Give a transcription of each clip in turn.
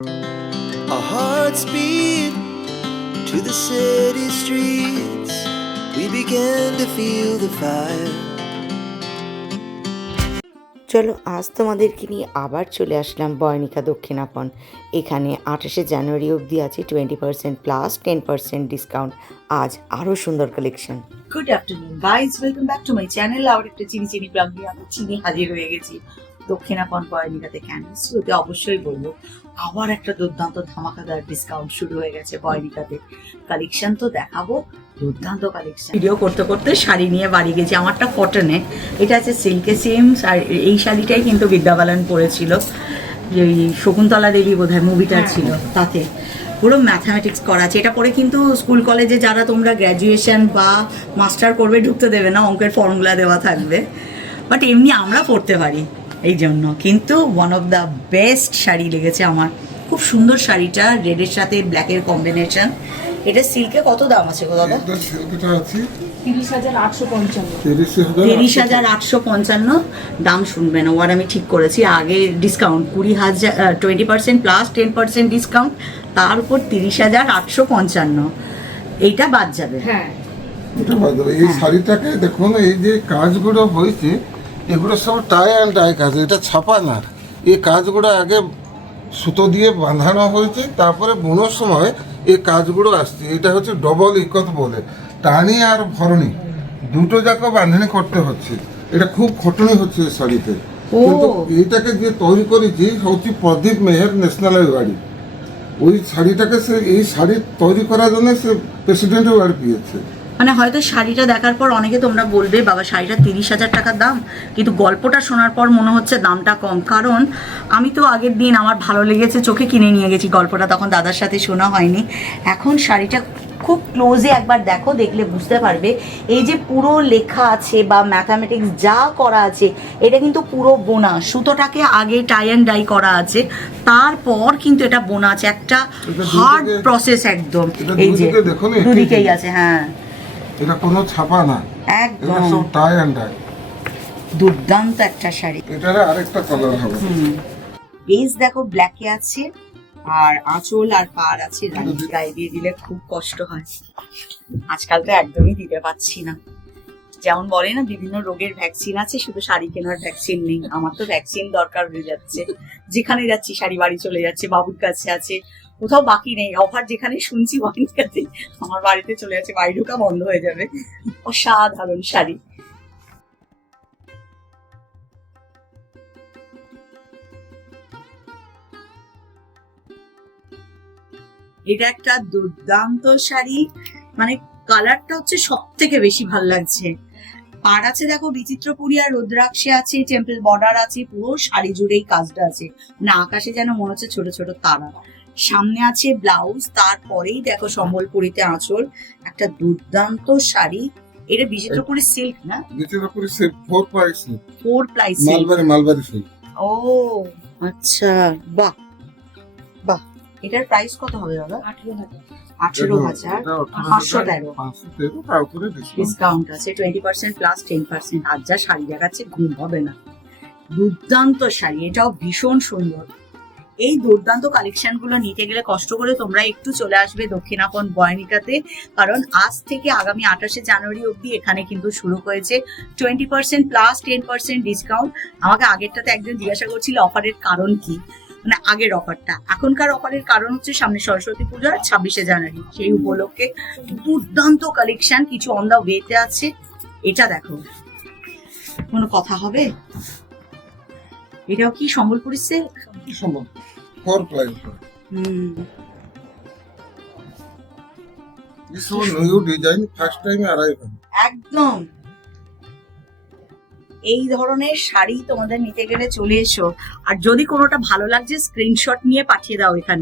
Our hearts beat to the city streets. We began to feel the fire. চলো আজ তোমাদেরকে নিয়ে আবার চলে আসলাম বয়নিকা দক্ষিণাপন। এখানে 28শে জানুয়ারি অবধি আছে 20% প্লাস 10% ডিসকাউন্ট। আজ আরও সুন্দর collection. Good afternoon guys, welcome back to my channel. আবার একটা চিনি ব্লগ নিয়ে আমি চিনি হাজির হয়ে গেছি দক্ষিণাপন বয়নিকাতে। কেন শুরুতে অবশ্যই বলবো, আবার একটা দুর্দান্ত ধামাকাদার ডিসকাউন্ট শুরু হয়ে গেছে বয়নিকাতে। কালেকশন তো দেখাবো, দুর্দান্ত কালেকশন। ভিডিও করতে করতে শাড়ি নিয়ে বাড়ি গেছি। আমারটা কটনে, এটা আছে সিল্কে সেম। আর এই শাড়িটাই কিন্তু বিদ্যা বালান পরেছিল, যে শকুন্তলা দেবী বোধহয় মুভিটা ছিল, তাতে পুরো ম্যাথামেটিক্স করা আছে। এটা পরে কিন্তু স্কুল কলেজে যারা তোমরা গ্র্যাজুয়েশন বা মাস্টার করবে ঢুকতে দেবে না, অঙ্কের ফর্মুলা দেওয়া থাকবে, বাট এমনি আমরা পড়তে পারি এই জন্য। কিন্তু one of the best sari লেগেছে আমার। খুব সুন্দর শাড়িটা, রেডের সাথে ব্ল্যাকের কম্বিনেশন। এটা সিল্কে কত দাম আছে গো দাদা? 30,855 দাম। শুনবে না, ওর আমি ঠিক করেছি। আগে ডিসকাউন্ট 20,000, 20% প্লাস 10% ডিসকাউন্ট, তার উপর 30,855। এইটা বাদ যাবে। হ্যাঁ, এটা বাদ যাবে। এই শাড়িটাকে দেখুন, এই যে কাজগুলো হয়েছে এগুলো সব টাই অ্যান্ড ডাই কাজ, এটা ছাপা না। এই কাজগুলো আগে সুতো দিয়ে বাঁধানো হয়েছে, তারপরে বুনোর সময় এই কাজগুলো আসছে। এটা হচ্ছে ডবল ইকত বলে, টানি আর ভরণি দুটো যাকে বাঁধনি করতে হচ্ছে। এটা খুব খটনি হচ্ছে এই শাড়িতে। কিন্তু এইটাকে যে তৈরি করেছি হচ্ছে প্রদীপ মেহের ন্যাশনাল গাড়ি। ওই শাড়িটাকে সে এই শাড়ি তৈরি করার জন্য সে প্রেসিডেন্টের গাড়ি পেয়েছে। মানে হয়তো শাড়িটা দেখার পর অনেকে তোমরা বলবে বাবা শাড়িটা 30,000 টাকার দাম, কিন্তু গল্পটা শোনার পর মনে হচ্ছে দামটা কম। কারণ আমি তো আগের দিন আমার ভালো লেগেছে চোখে কিনে নিয়ে গেছি গল্পটা, তখন দাদার সাথে শোনা হয়নি। এখন শাড়িটা খুব ক্লোজে একবার দেখো, দেখলে বুঝতে পারবে এই যে পুরো লেখা আছে বা ম্যাথামেটিক্স যা করা আছে, এটা কিন্তু পুরো বোনা। সুতোটাকে আগে টাই অ্যান্ড ডাই করা আছে, তারপর কিন্তু এটা বোনা আছে। একটা হার্ড প্রসেস একদম। এই যে দুদিকেই আছে। হ্যাঁ, এটা কোনো ছাপা না, একদম সব টাই অ্যান্ড ডাই। দুর্দান্ত একটা শাড়ি। এটার আরেকটা কালার হবে। বেস দেখো ব্ল্যাকে আছে, আর আঁচল আর পাড় আছে। গায়ে দিয়ে দিলে খুব কষ্ট হয়, আজকাল তো একদমই দিতে পারছি না। যেমন বলে না বিভিন্ন রোগের ভ্যাকসিন আছে, শুধু শাড়ি কেনার ভ্যাকসিন নেই। আমার তো ভ্যাকসিন দরকার হয়ে যাচ্ছে। যেখানে যাচ্ছি শাড়ি বাড়ি চলে যাচ্ছে, বাবুর কাছে আছে, কোথাও বাকি নেই। অফার যেখানে শুনছি বয়নিকাতে, আমার বাড়িতে চলে যাচ্ছে, বাড়ি ঢোকা বন্ধ হয়ে যাবে। অসাধারণ শাড়ি। এটা একটা দুর্দান্ত শাড়ি, মানে কালারটা হচ্ছে সব থেকে বেশি ভাল লাগছে। পাড় আছে দেখো বিচিত্রপুরী আর রুদ্রাক্ষে আছে, টেম্পল বর্ডার আছে, পুরো শাড়ি জুড়েই কাজটা আছে। মানে আকাশে যেন মনে হচ্ছে ছোট ছোট তারা। সামনে আছে ব্লাউজ, তারপরেই দেখো সম্বলপুরীতে আঁচল। একটা দুর্দান্ত শাড়ি। এটা বিচিত্রপুরী সিল্ক না? Bichitrapuri silk 4 ply silk. 4 ply silk, mulberry silk. ও আচ্ছা, বাহ বাহ। এটার প্রাইস কত হবে দাদা? 18,513 ডিসকাউন্ট আছে। 20% প্লাস 10%। আর যা শাড়ি দেখাচ্ছে ঘুম হবে না। দুর্দান্ত শাড়ি, এটাও ভীষণ সুন্দর। এই দুর্দান্ত কালেকশন গুলো নিতে গেলে কষ্ট করে তোমরা একটু চলে আসবে দক্ষিণাপন বয়নিকাতে। কারণ আজ থেকে আগামী 28শে জানুয়ারি অব্দি এখানে কিন্তু শুরু হয়েছে 20% প্লাস 10% ডিসকাউন্ট। আমাকে আগেরটাতে একজন জিজ্ঞাসা করছিল অফারের কারণ কি, মানে আগের অফারটা। এখনকার অফারের কারণ হচ্ছে সামনে সরস্বতী পুজো আর 26শে জানুয়ারি, সেই উপলক্ষে দুর্দান্ত কালেকশন কিছু অন দা ওয়েতে আছে। এটা দেখো, কোনো কথা হবে? এটাও কি সম্বলপুরী সিল্ক? সম্ভব 4 ply. This one new design, first time arrival. একদম এই ধরনের শাড়ি তোমাদের নিতে গেলে চলে এসো। আর যদি কোনোটা ভালো লাগছে স্ক্রিনশট নিয়ে পাঠিয়ে দাও এখান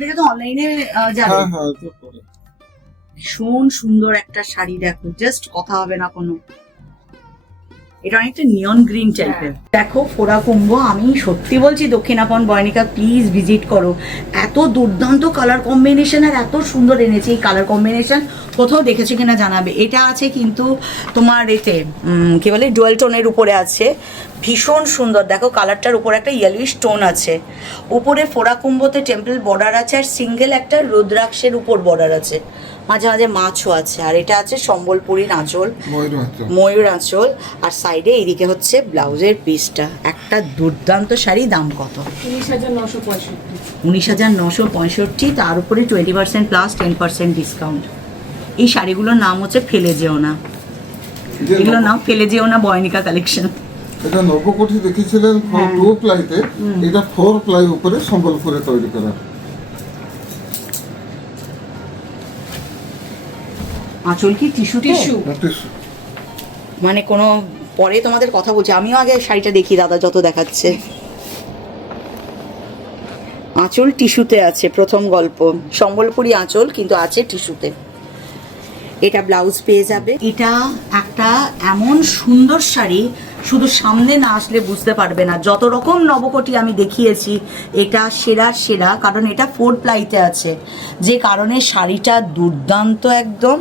থেকে তো অনলাইনে যাবে। ভীষণ সুন্দর একটা শাড়ি দেখো, জাস্ট কথা হবে না কোনো। এটা অনেকটা নিয়ন গ্রিন টাইপের। দেখো ফোড়া কুম্ভ, আমি সত্যি বলছি দক্ষিণাপন বয়নিকা প্লিজ ভিজিট করো। এত দুর্দান্ত কালার কম্বিনেশন আর এত সুন্দর এনেছে। এই কালার কম্বিনেশন কোথাও দেখেছো কিনা জানাবে। এটা আছে কিন্তু তোমার এতে কি বলে ডুয়েল টোনের উপরে আছে, ভীষণ সুন্দর। দেখো কালারটার উপরে একটা ইয়েলোইশ টোন আছে, উপরে ফোড়া কুম্ভতে টেম্পল বর্ডার আছে, আর সিঙ্গেল একটা রুদ্রাক্ষের উপর বর্ডার আছে, মাঝে মাঝে মাছও আছে। আর এটা আছে সম্বলপুরী আঁচল, ময়ূর আঁচল, আর সাইডে এইদিকে হচ্ছে ব্লাউজের পিসটা। একটা দুর্দান্ত শাড়ি। দাম কত? 19,965। তার উপরে 20% প্লাস 10% ডিসকাউন্ট। এই শাড়িগুলোর নাম হচ্ছে ফেলে যেও না, এগুলোর নাম ফেলে যেও না বয়নিকা কালেকশন। এটা নবকোঠি দেখেছিলেন 2 প্লাইতে, এটা 4 প্লাই উপরে সম্বলপুরে তৈরি করা। আঁচল কি টিস্যু? মানে কোনো পরে তোমাদের কথা বলছি, আমিও আগে শাড়িটা দেখি দাদা যত দেখাচ্ছে। আঁচল টিস্যুতে আছে, প্রথম গল্প সম্বলপুরী আঁচল কিন্তু আছে টিস্যুতে। এটা ব্লাউজ পেয়ে যাবে। এটা একটা এমন সুন্দর শাড়ি, শুধু সামনে না আসলে বুঝতে পারবে না। যত রকম নবকোটি আমি দেখিয়েছি, এটা সেরার সেরা, কারণ এটা 4 প্লাইতে আছে, যে কারণে শাড়িটা দুর্দান্ত একদম।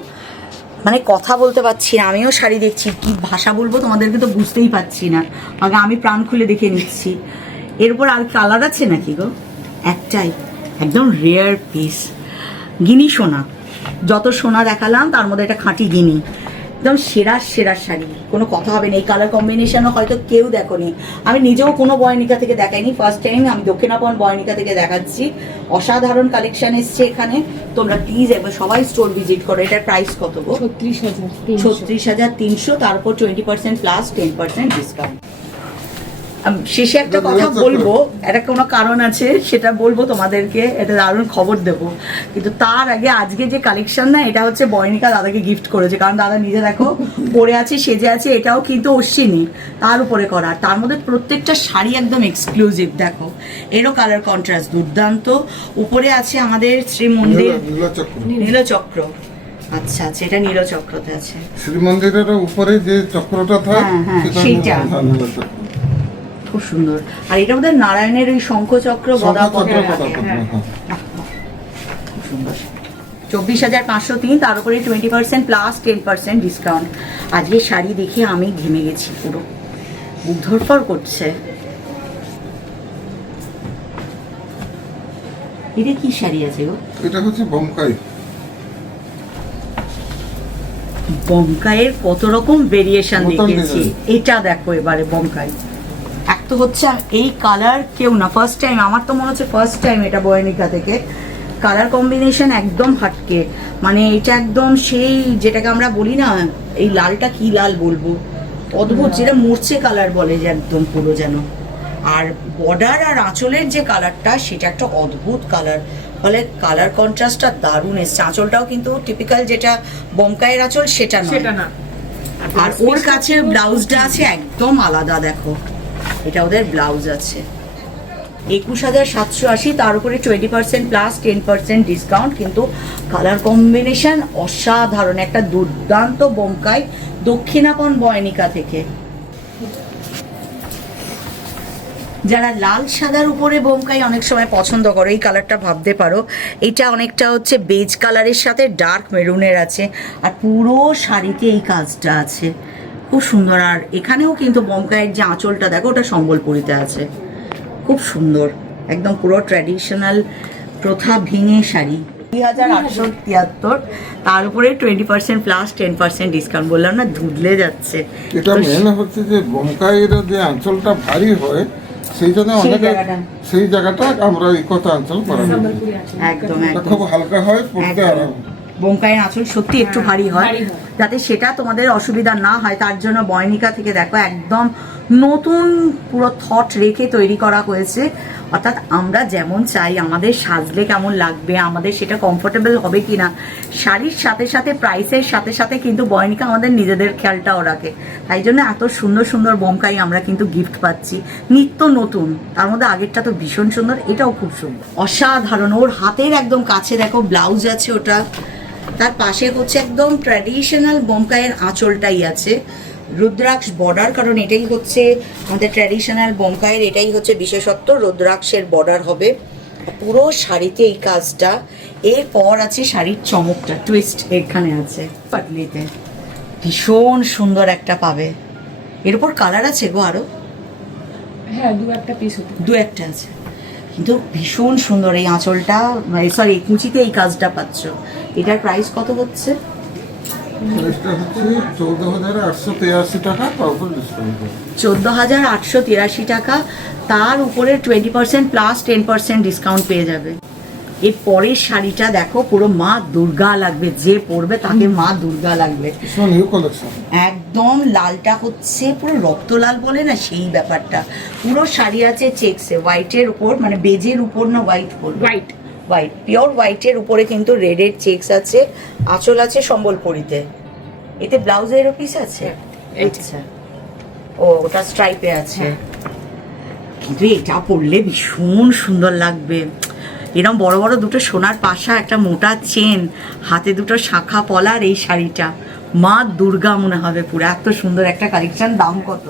মানে কথা বলতে পারছি না, আমিও শাড়ি দেখছি, কি ভাষা বলবো তোমাদেরকে তো বুঝতেই পারছি না। আগে আমি প্রাণ খুলে দেখে নিচ্ছি। এরপর আর কালার আছে নাকি গো? একটাই, একদম রেয়ার পিস, গিনি সোনা। যত সোনা দেখালাম তার মধ্যে একটা খাঁটি গিনি, একদম সেরা সেরা শাড়ি, কোনো কথা হবে না। এই কালার কম্বিনেশনও হয়তো কেউ দেখোনি, আমি নিজেও কোনো বয়নিকা থেকে দেখাইনি, ফার্স্ট টাইম আমি দক্ষিণাপন বয়নিকা থেকে দেখাচ্ছি। অসাধারণ কালেকশন এসছে এখানে, তোমরা প্লিজ একবার সবাই স্টোর ভিজিট করো। এটার প্রাইস কত গো? 36,300, তারপর 20% প্লাস 10% ডিসকাউন্ট। শেষে একটা কথা বলবো, এটা কোনো কারণ আছে সেটা বলবো তোমাদেরকে, এটা দারুণ খবর দেবো, কিন্তু তার আগে আজকে যে কালেকশন না, এটা হচ্ছে বয়নিকা দাদাকে গিফট করেছে। কারণ দাদা নিজে দেখো পরে আছে, সেজে আছে, এটাও কিন্তু অশ্বিনী তার উপরে করা। তার মধ্যে প্রত্যেকটা শাড়ি একদম এক্সক্লুসিভ। দেখো এরও কালার কন্ট্রাস্ট দুর্দান্ত। উপরে আছে আমাদের শ্রীমন্দির নীলচক্র। আচ্ছা আচ্ছা, এটা নীলচক্রতে আছে। শ্রীমন্দিরের উপরে যে চক্রটা থাকে সেইটা খুব সুন্দর। আর এটা আমাদের নারায়ণের ওই শঙ্খ চক্র গদা পদ্ম থাকে। খুব সুন্দর। 24,503, তার উপরে 20% প্লাস 10% ডিসকাউন্ট। আজকে শাড়ি দেখে আমি ঘেমে গেছি, পুরো বুক ধরফর করছে। এটা কি শাড়ি আছে গো? এটা হচ্ছে বোমকাই। বমকাইয়ের কত রকম ভেরিয়েশন দেখেছি, এটা দেখো এবারে বমকাই। এক তো হচ্ছে এই কালার কেউ না, ফার্স্ট টাইম, আমার তো মনে হচ্ছে ফার্স্ট টাইম এটা বয়নিকা থেকে। কালার কম্বিনেশন একদম হাটকে, মানে এটা একদম সেই যেটাকে আমরা বলি না, এই লালটা কি লাল বলবো, অদ্ভুত, যেটা মরচে কালার বলে যে একদম পুরো যেন। আর বর্ডার আর আঁচলের যে কালারটা, সেটা একটা অদ্ভুত কালার, ফলে কালার কন্ট্রাস্টটা দারুণ এসছে। আঁচলটাও কিন্তু টিপিক্যাল যেটা বোমকাইয়ের আঁচল সেটা না, আর ওর কাছে ব্লাউজটা আছে একদম আলাদা। দেখো এটা ওদের ব্লাউজ আছে। 21,780, তার উপরে 20% প্লাস 10% ডিসকাউন্ট। কিন্তু কালার কম্বিনেশন অসাধারণ, একটা দুর্দান্ত বোমকাই দক্ষিণাপন বয়নিকা থেকে। যারা লাল সাদার উপরে বোমকাই অনেক সময় পছন্দ করো, এই কালারটা ভাবতে পারো। এটা অনেকটা হচ্ছে বেজ কালারের সাথে ডার্ক মেরুনের আছে, আর পুরো শাড়িতে এই কাজটা আছে, খুব সুন্দর। আর এখানেও কিন্তু বোমকাইয়ের যে আঁচলটা দেখো, ওটা সম্বলপুরীতে আছে, খুব সুন্দর, একদম পুরো ট্র্যাডিশনাল প্রথা ভেঙে শাড়ি। 2,873, তার উপরে 20% প্লাস 10% ডিসকাউন্ট। বললাম না ধুদলে যাচ্ছে। এটা মেন হচ্ছে যে বোমকাইয়ের যে আঁচলটা ভারী হয়, সেই জন্য অনেকে সেই জায়গাটা আমরা ইকোতা আঁচল করা একদম খুব হালকা হয়, পড়তে আরাম। বোমকাইয়ের আঁচল সত্যি একটু ভারী হয়, যাতে সেটা তোমাদের অসুবিধা না হয় তার জন্য বয়নিকা থেকে দেখো একদম নতুন পুরো থট রেখে তৈরি করা হয়েছে। অর্থাৎ আমরা যেমন চাই, আমাদের সাজলে কেমন লাগবে, আমাদের সেটা কমফোর্টেবল হবে কিনা, শাড়ির সাথে সাথে প্রাইসের সাথে সাথে কিন্তু বয়নিকা আমাদের নিজেদের খেয়ালটাও রাখে। তাই জন্য এত সুন্দর সুন্দর বোমকাই আমরা কিন্তু গিফট পাচ্ছি, নিত্য নতুন। তার মধ্যে আগেরটা তো ভীষণ সুন্দর, এটাও খুব সুন্দর, অসাধারণ। ওর হাতের একদম কাছে দেখো ব্লাউজ আছে, ওটা তার পাশে হচ্ছে একদম ট্র্যাডিশনাল বোমকাইয়ের আঁচলটাই আছে। রুদ্রাক্ষ বর্ডার, কারণ এটাই হচ্ছে আমাদের ট্র্যাডিশনাল বোমকাইয়ের এটাই হচ্ছে বিশেষত্ব, রুদ্রাক্ষের বর্ডার হবে পুরো শাড়িতে এই কাজটা। এরপর আছে শাড়ির চমকটা, টুইস্ট এখানে আছে পাটলিতে, ভীষণ সুন্দর একটা পাবে। এর উপর কালার আছে গো আরো? হ্যাঁ, দু একটা পিস হতে দু একটা আছে, কিন্তু ভীষণ সুন্দর এই আঁচলটা, সরি কুচিতে এই কাজটা পাচ্ছ। এটার প্রাইস কত হচ্ছে? এটা হচ্ছে 14,883 টাকা, তারপর ডিসকাউন্ট 14,883 টাকা, তার উপরে 20% প্লাস 10% ডিসকাউন্ট পেয়ে যাবে। এর পরের শাড়িটা দেখো, পুরো মা দুর্গা লাগবে, যে পরবে তাকে মা দুর্গা লাগবে। New collection. একদম লালটা হচ্ছে পুরো রক্তলাল বলে না, সেই ব্যাপারটা। পুরো শাড়ি আছে চেকসে, হোয়াইটের উপর, মানে বেজের উপর না হোয়াইট বলবো, হোয়াইট হোয়াইট, পিওর হোয়াইটের উপরে কিন্তু রেডের চেকস আছে, আঁচল আছে সম্বলপুরীতে। এতে ব্লাউজেরও পিস আছে? আচ্ছা, ও ওটা স্ট্রাইপে আছে। কিন্তু এটা পরলে ভীষণ সুন্দর লাগবে। এরকম বড় বড় দুটো সোনার পাশা, একটা মোটা চেন, হাতে দুটো শাখা পলার এই শাড়িটা, মা দুর্গা মনে হবে পুরো। এত সুন্দর একটা কালেকশন। দাম কত?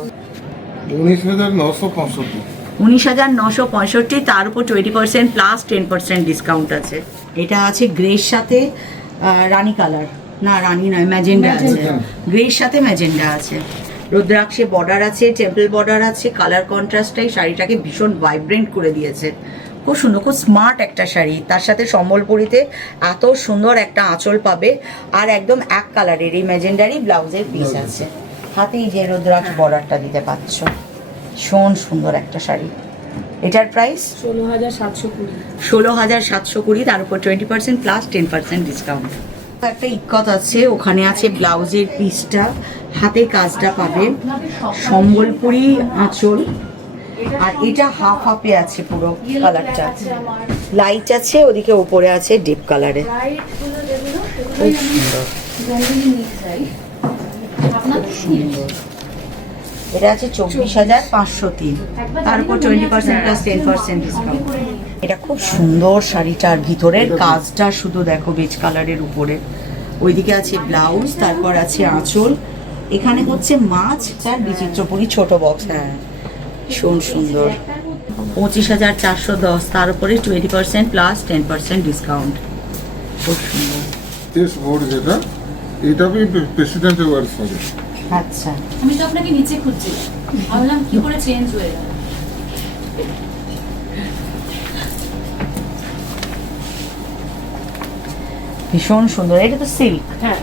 19,965। 19,965, তার উপর 20% প্লাস 10% ডিসকাউন্ট আছে। এটা আছে গ্রের সাথে রানী কালার, না রানী নয়, ম্যাজেন্ডা আছে, গ্রের সাথে ম্যাজেন্ডা আছে। রুদ্রাক্ষে বর্ডার আছে, টেম্পল বর্ডার আছে, কালার কন্ট্রাস্টটাই শাড়িটাকে ভীষণ ভাইব্রেন্ট করে দিয়েছে। খুব সুন্দর, খুব স্মার্ট একটা শাড়ি। তার সাথে সম্বলপুরীতে এত সুন্দর একটা আঁচল পাবে, আর একদম এক কালারের এই ম্যাজেন্ডারই ব্লাউজের পিস আছে। হাতেই যে রুদ্রাক্ষ বর্ডারটা দিতে পারছ, ভীষণ সুন্দর একটা শাড়ি। এটার প্রাইস 16,720। 16,720, তার উপর 20% প্লাস 10% ডিসকাউন্ট। একটা ইক্কত আছে, ওখানে আছে ব্লাউজের পিসটা, হাতে কাজটা পাবে, সম্বলপুরি আঁচল, আর এটা হাফ হাফে আছে পুরো কালারটা, লাইট আছে ওদিকে, উপরে আছে ডিপ কালারে। খুব সুন্দর, সুন্দর। এটা আছে 24,503, তার উপর 20% প্লাস 10% ডিসকাউন্ট। এটা খুব সুন্দর শাড়িটার ভিতরের কাজটা শুধু দেখো, বেজ কালারের উপরে। ওইদিকে আছে ব্লাউজ, তারপর আছে আঁচল, এখানে হচ্ছে মাছ আর বিচিত্রপুরি ছোট বক্স। হ্যাঁ, ভীষণ সুন্দর। 25,410, তার উপরে 20% প্লাস 10% ডিসকাউন্ট। খুব সুন্দর। চেস বোর্ড যেটা, এটা প্রেসিডেন্ট ওয়ার্স হবে। আচ্ছা, আমি তো আপনাকে নিচে খুঁজছি, ভাবলাম কি করে চেঞ্জ হয়ে গেল। ভীষণ সুন্দর। এটা তো সিল্ক, হ্যাঁ,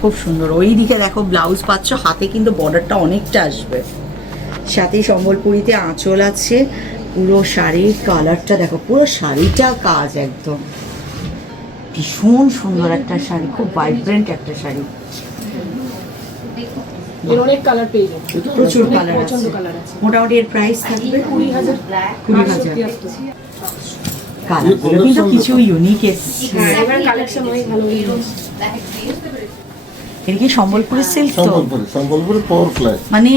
খুব সুন্দর। ওই দিকে দেখো ব্লাউজ পাচ্ছ, হাতে কিন্তু বর্ডারটা অনেকটা আসবে, সাথে সম্বলপুরীতে আঁচল আছে। পুরো শাড়ির কালারটা দেখো, পুরো শাড়িটা কাজ একদম, ভীষণ সুন্দর একটা শাড়ি, খুব ভাইব্রেন্ট একটা শাড়ি। এর অনেক কালার পেয়ে যাবেন, প্রচুর কালার আছে, পছন্দ কালার আছে। মোটামুটি এর প্রাইস থাকবে 20,000। 20,000। কালারগুলো কিন্তু কিছু ইউনিক এসছে। হ্যাঁ, এবার কালেকশন অনেক ভালো হয়েছে। এটা কি সম্বলপুরের সিল্ক তো? সম্বলপুরি ফোর প্লাই, মানে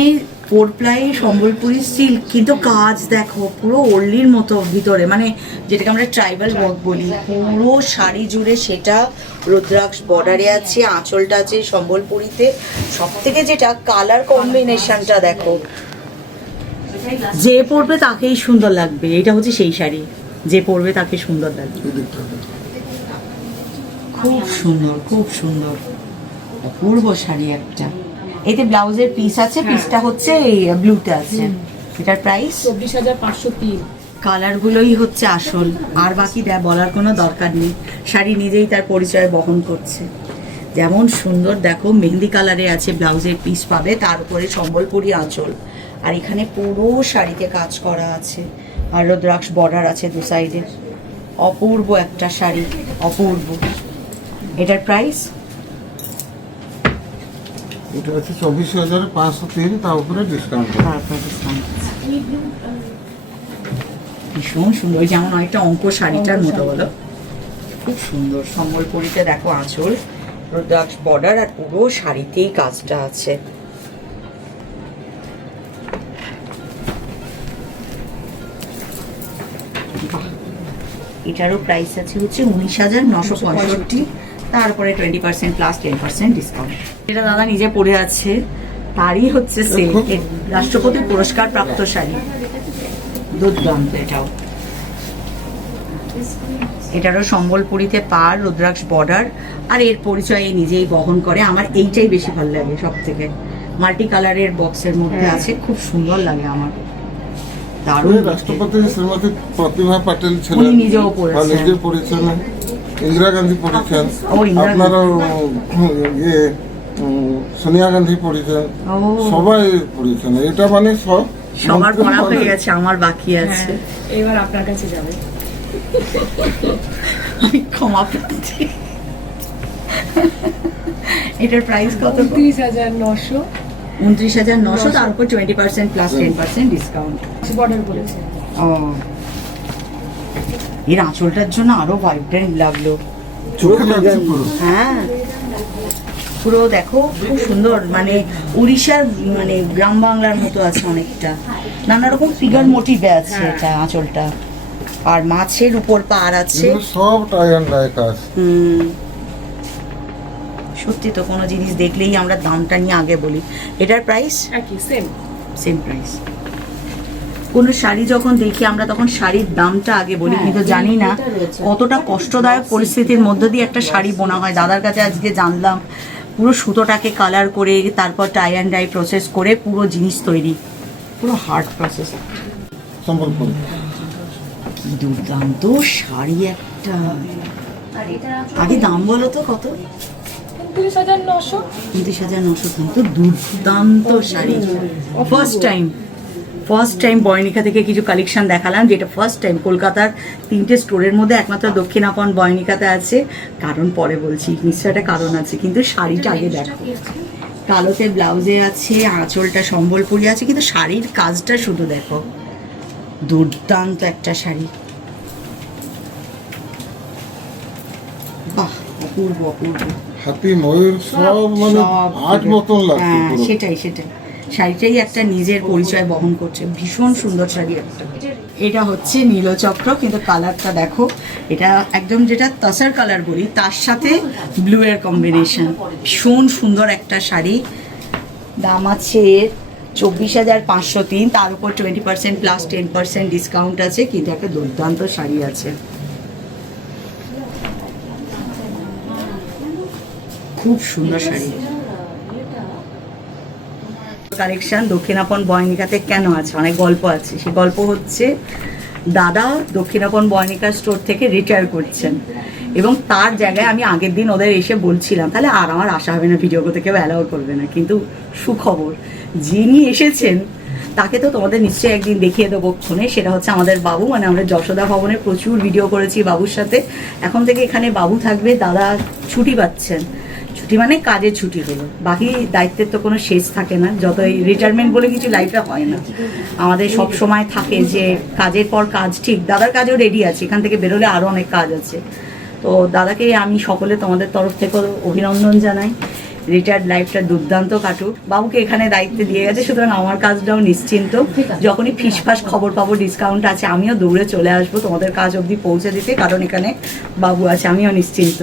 ফোর প্লাই সম্বলপুরি সিল্ক, কিন্তু কাজ দেখো পুরো ওর্লির মতো ভিতরে, মানে যেটাকে আমরা ট্রাইবাল ওয়ার্ক বলি, পুরো শাড়ি জুড়ে সেটা রুদ্রাক্ষ বর্ডারে আছে, আঁচলটা আছে সম্বলপুরীতে। সব থেকে যেটা কালার কম্বিনেশনটা দেখো, যে পরবে তাকেই সুন্দর লাগবে। এটা হচ্ছে সেই শাড়ি, যে পরবে তাকে সুন্দর লাগবে। খুব সুন্দর, খুব সুন্দর, অপূর্ব শাড়ি একটা। এতে ব্লাউজের পিস আছে, পিসটা হচ্ছে এই ব্লুতে আছে। এটার প্রাইস 24,503। কালারগুলোই হচ্ছে আসল, আর বাকি বলার কোনো দরকার নেই। শাড়ি নিজেই তার পরিচয় বহন করছে। যেমন সুন্দর দেখো, মেহেন্দি কালারে আছে, ব্লাউজের পিস পাবে, তার উপরে সম্বলপুরি আঁচল, আর এখানে পুরো শাড়িতে কাজ করা আছে, আর রুদ্রাক্ষ বর্ডার আছে দু সাইডে। অপূর্ব একটা শাড়ি, অপূর্ব। এটার প্রাইস এটা হচ্ছে 24,503, তার উপরে ডিসকাউন্ট। ভীষণ সুন্দর, ওই যেমন অনেকটা অঙ্ক শাড়িটার মতো বলো, খুব সুন্দর। সম্বলপুরীতে দেখো আঁচল, রুদ্রাক্ষ বর্ডার, আর পুরো শাড়িতেই কাজটা আছে। এটারও প্রাইস আছে হচ্ছে 19,965, তারপরে 20% প্লাস 10% ডিসকাউন্ট। এটা দাদা নিজে পরে আছে, তারই হচ্ছে সেল। দেখুন। রাষ্ট্রপতি পুরস্কার প্রাপ্ত শাড়ি, দুর্দান্ত। এটারও সম্বলপুরীতে পার, রুদ্রাক্ষ বর্ডার, আর এর পরিচয় এই নিজেই বহন করে। আমার এইটাই বেশি ভালো লাগে সব থেকে, মাল্টি কালারের বক্সের মধ্যে আছে, খুব সুন্দর লাগে আমার, দারুণ দেখতে। রাষ্ট্রপতি শ্রীমতী প্রতিভা পাটিল ছিলেন, উনি নিজেও পড়েছেন। নিজে পড়েছেন, ইন্দিরা গান্ধী পড়েছেন, ও, ইন্দিরা আপনারও ইয়ে সোনিয়া গান্ধী পড়েছেন, ও। সবাই পড়েছেন। এটা মানে সব সবার পড়া মন্ত্রী হয়ে গেছে, আমার বাকি আছে। এবার আপনার কাছে যাবে। আমি ক্ষমা প্রার্থী। এটার প্রাইস কত? 30,900 29,900, তার উপর 20% প্লাস 10% ডিসকাউন্ট। বর্ডার বলেছে। ও, এর আঁচলটার জন্য আরো ভাইব্রেন্ট লাগলো। চোখে লাগছে পুরো। হ্যাঁ, পুরো দেখো খুব সুন্দর, মানে উড়িষ্যার মানে গ্রাম বাংলার মতো আছে অনেকটা, নানা রকম ফিগার মোটিভে আছে এটা আঁচলটা, আর মাছের উপর পার আছে। এগুলো সব টাই অ্যান্ড ডাই কাজ। সত্যি তো, কোনো জিনিস দেখলেই আমরা দামটা নিয়ে আগে বলি। এটার প্রাইস একই সেম প্রাইস। কোনো শাড়ি যখন দেখি আমরা তখন শাড়ির দামটা আগে বলি, কিন্তু জানি না কতটা কষ্টদায়ক পরিস্থিতির মধ্য দিয়ে একটা শাড়ি বোনা হয়। দাদার কাছে আজকে জানলাম পুরো সুতোটাকে কালার করে, তারপর টাই অ্যান্ড ডাই প্রসেস করে পুরো জিনিস তৈরি, পুরো হার্ড প্রসেস। সম্বলপুরি কি দুর্দান্ত শাড়ি একটা। আগে দাম বলো তো কত? 29,900। 29,900, কিন্তু দুর্দান্ত শাড়ি। ফার্স্ট টাইম বয়নিকা থেকে কিছু কালেকশন দেখালাম, যেটা ফার্স্ট টাইম কলকাতার 3টে স্টোরের মধ্যে একমাত্র দক্ষিণাপন বয়নিকাতে আছে। কারণ পরে বলছি, নিশ্চয় একটা কারণ আছে, কিন্তু শাড়িটা আগে দেখো। কালোতে ব্লাউজে আছে, আঁচলটা সম্বলপুরি আছে, কিন্তু শাড়ির কাজটা শুধু দেখো, দুর্দান্ত একটা শাড়ি। বাহ, অপূর্ব অপূর্ব। হাতি ময়ূর সব মানে সব আট মতন লাগছে হ্যাঁ, পুরো। সেটাই শাড়িটাই একটা নিজের পরিচয় বহন করছে, ভীষণ সুন্দর শাড়ি একটা। এটা হচ্ছে নীলচক্র, কিন্তু কালারটা দেখো, এটা একদম যেটা তসর কালার বলি তার সাথে ব্লু এর কম্বিনেশন, ভীষণ সুন্দর একটা শাড়ি। দাম আছে 24,503, তার উপর 20% প্লাস 10% ডিসকাউন্ট আছে, কিন্তু একটা দুর্দান্ত শাড়ি আছে, খুব সুন্দর শাড়ি। কালেকশন দক্ষিণাপন বয়নিকাতে কেন আছে, অনেক গল্প আছে। সে গল্প হচ্ছে, দাদা দক্ষিণাপন বয়নিকা স্টোর থেকে রিটায়ার করছেন, এবং তার জায়গায় আমি আগের দিন ওদের এসে বলছিলাম তাহলে আর আমার আশা হবে না, ভিডিও করতে কেউ অ্যালাউ করবে না, কিন্তু সুখবর, যিনি এসেছেন তাকে তো তোমাদের নিশ্চয়ই একদিন দেখিয়ে দেবো ক্ষণে। সেটা হচ্ছে আমাদের বাবু, মানে আমরা যশোদা ভবনে প্রচুর ভিডিও করেছি বাবুর সাথে। এখন থেকে এখানে বাবু থাকবে। দাদা ছুটি পাচ্ছেন, ছুটি মানে কাজের ছুটি হলো, বাকি দায়িত্বের তো কোনো শেষ থাকে না। যতই রিটায়ারমেন্ট বলে কিছু লাইফে হয় না, আমাদের সব সময় থাকে যে কাজের পর কাজ। ঠিক, দাদার কাজও রেডি আছে, এখান থেকে বেরোলে আরও অনেক কাজ আছে। তো দাদাকে আমি সকলে তোমাদের তরফ থেকে অভিনন্দন জানাই, রিটায়ার্ড লাইফটা দুর্দান্ত কাটুক। বাবুকে এখানে দায়িত্ব দিয়ে গেছে, সুতরাং আমার কাজটাও নিশ্চিন্ত। যখনই ফিসফাস খবর পাবো ডিসকাউন্ট আছে, আমিও দৌড়ে চলে আসবো তোমাদের কাজ অবধি পৌঁছে দিতে, কারণ এখানে বাবু আছে, আমিও নিশ্চিন্ত।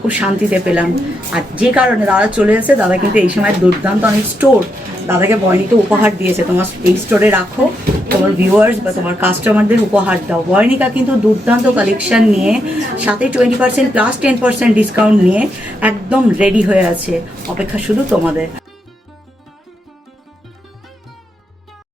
খুব শান্তিতে পেলাম। আর যে কারণে দাদা চলে এসেছে, দাদা কিন্তু এই সময় দুর্দান্ত অনেক স্টোর দাদাকে বয়নিকে উপহার দিয়েছে, তোমার এই স্টোরে রাখো, তোমার ভিউয়ার্স বা তোমার কাস্টমারদের উপহার দাও। বয়নিকা কিন্তু দুর্দান্ত কালেকশন নিয়ে, সাথে 20% প্লাস 10% ডিসকাউন্ট নিয়ে একদম রেডি হয়ে আছে, অপেক্ষা শুধু তোমাদের।